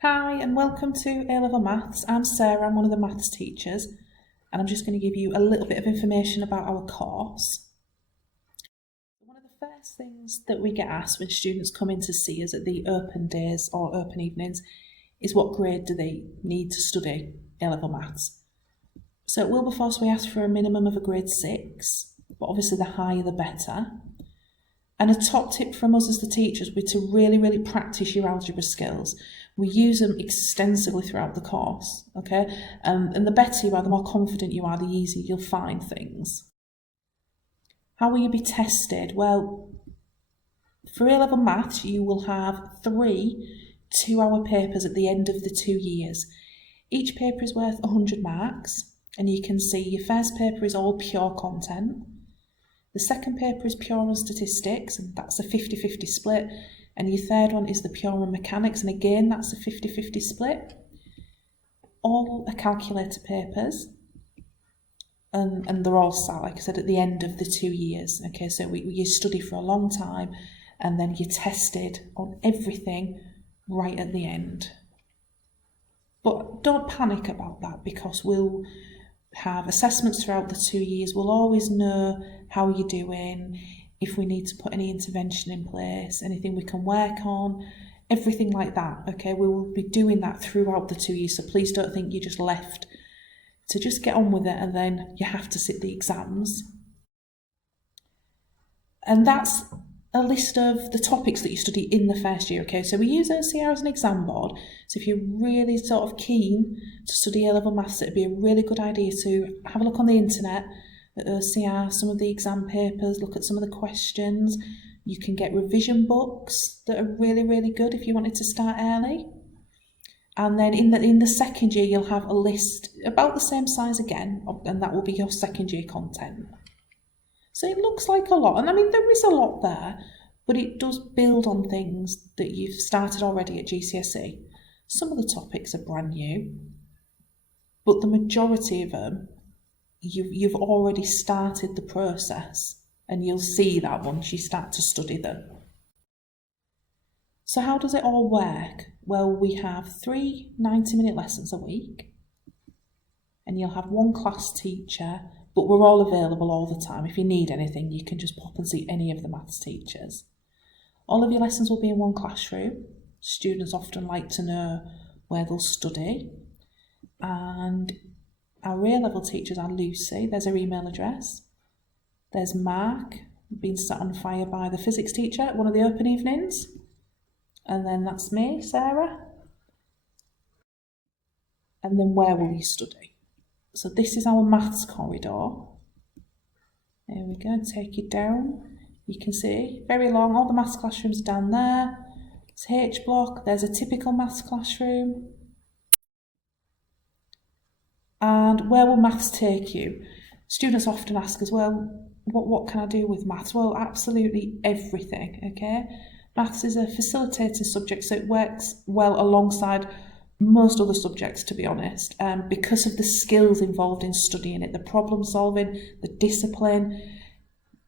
Hi and welcome to A-Level Maths. I'm Sarah, I'm one of the maths teachers, and I'm just going to give you a little bit of information about our course. One of the first things that we get asked when students come in to see us at the open days or open evenings is what grade do they need to study A-Level Maths. So at Wilberforce we ask for a minimum of a grade 6, but obviously the higher the better. And a top tip from us as the teachers would be to really practice your algebra skills. We use them extensively throughout the course, okay? And the better you are, the more confident you are, the easier you'll find things. How will you be tested? Well, for A-Level Maths, you will have 3 2-hour papers at the end of the 2 years. Each paper is worth 100 marks, and you can see your first paper is all pure content. The second paper is pure on statistics, and that's a 50-50 split. And your third one is the pure on mechanics, and again, that's a 50-50 split. All are calculator papers, and they're all sat, like I said, at the end of the 2 years. Okay, so you study for a long time, and then you're tested on everything right at the end. But don't panic about that, because we'll have assessments throughout the 2 years. We'll always know how you're doing, if we need to put any intervention in place, anything we can work on, everything like that, okay? We will be doing that throughout the 2 years, so please don't think you're just left to just get on with it and then you have to sit the exams. And that's a list of the topics that you study in the first year, okay? So we use OCR as an exam board, so if you're really sort of keen to study A-Level Maths, it'd be a really good idea to have a look on the internet at OCR, some of the exam papers, look at some of the questions. You can get revision books that are really good if you wanted to start early. And then in the second year, you'll have a list about the same size again, and that will be your second year content. So it looks like a lot, and I mean, there is a lot there, but it does build on things that you've started already at GCSE. Some of the topics are brand new, but the majority of them, you've already started the process, and you'll see that once you start to study them. So how does it all work? Well, we have 3 90-minute lessons a week, and you'll have 1 class teacher, but we're all available all the time. If you need anything, you can just pop and see any of the maths teachers. All of your lessons will be in 1 classroom. Students often like to know where they'll study, and our A-level teachers are Lucy, there's her email address. There's Mark, being set on fire by the physics teacher at one of the open evenings. And then that's me, Sarah. And then where will you study? So this is our maths corridor. There we go, take it down. You can see, very long, all the maths classrooms are down there. It's H block, there's a typical maths classroom. And where will maths take you? Students often ask us, well, what can I do with maths? Well, absolutely everything, okay? Maths is a facilitating subject, so it works well alongside most other subjects, to be honest, because of the skills involved in studying it, the problem solving, the discipline.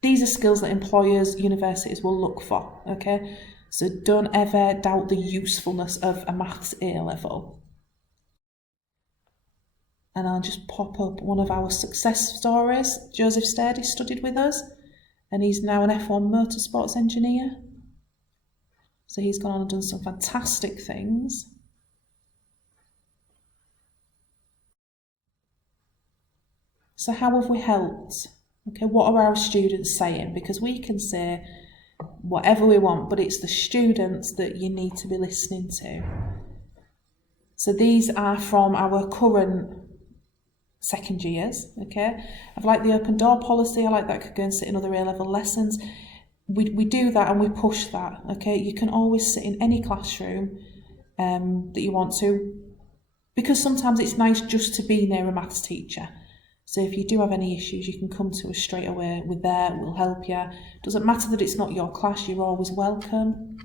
These are skills that employers, universities will look for, okay? So don't ever doubt the usefulness of a maths A-level. And I'll just pop up one of our success stories. Joseph Sturdy studied with us, and he's now an F1 motorsports engineer. So he's gone on and done some fantastic things. So how have we helped? Okay, what are our students saying? Because we can say whatever we want, but it's the students that you need to be listening to. So these are from our current second years, okay? I've liked the open door policy, I like that I could go and sit in other A-level lessons. We do that and we push that, okay? You can always sit in any classroom that you want to, because sometimes it's nice just to be near a maths teacher. So if you do have any issues, you can come to us straight away. We're there, we'll help you. Doesn't matter that it's not your class, you're always welcome.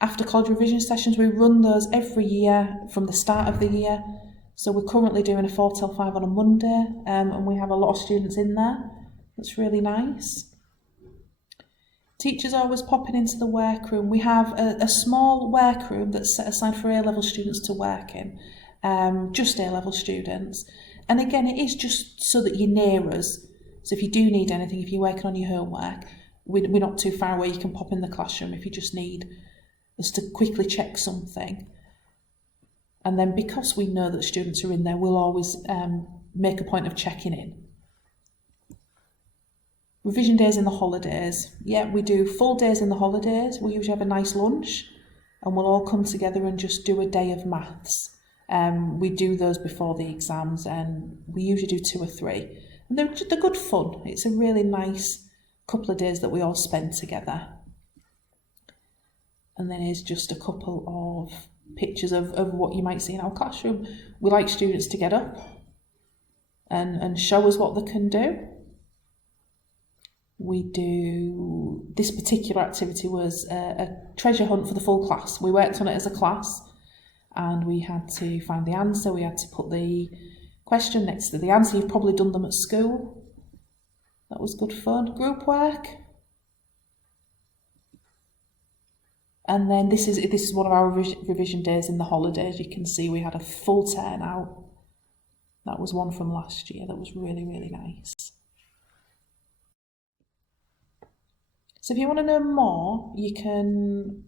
After college revision sessions, we run those every year from the start of the year. So we're currently doing a 4 till 5 on a Monday, and we have a lot of students in there. That's really nice. Teachers are always popping into the workroom. We have a small workroom that's set aside for A-level students to work in, just A-level students. And again, it is just so that you're near us. So if you do need anything, if you're working on your homework, we're not too far away. You can pop in the classroom if you just need us to quickly check something. And then because we know that students are in there, we'll always make a point of checking in. Revision days in the holidays. Yeah, we do full days in the holidays. We usually have a nice lunch and we'll all come together and just do a day of maths. We do those before the exams and we usually do 2 or 3. And they're good fun. It's a really nice couple of days that we all spend together. And then here's just a couple of pictures of what you might see in our classroom. We like students to get up and show us what they can do. We do, this particular activity was a treasure hunt for the full class. We worked on it as a class and we had to find the answer. We had to put the question next to the answer. You've probably done them at school. That was good fun. Group work. And then this is one of our revision days in the holidays. You can see we had a full turnout. That was one from last year. That was really, really nice. So if you want to know more, you can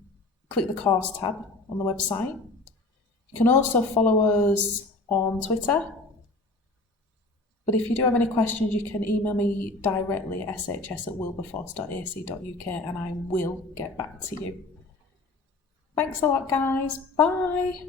click the course tab on the website. You can also follow us on Twitter. But if you do have any questions, you can email me directly at shs@wilberforce.ac.uk and I will get back to you. Thanks a lot, guys. Bye.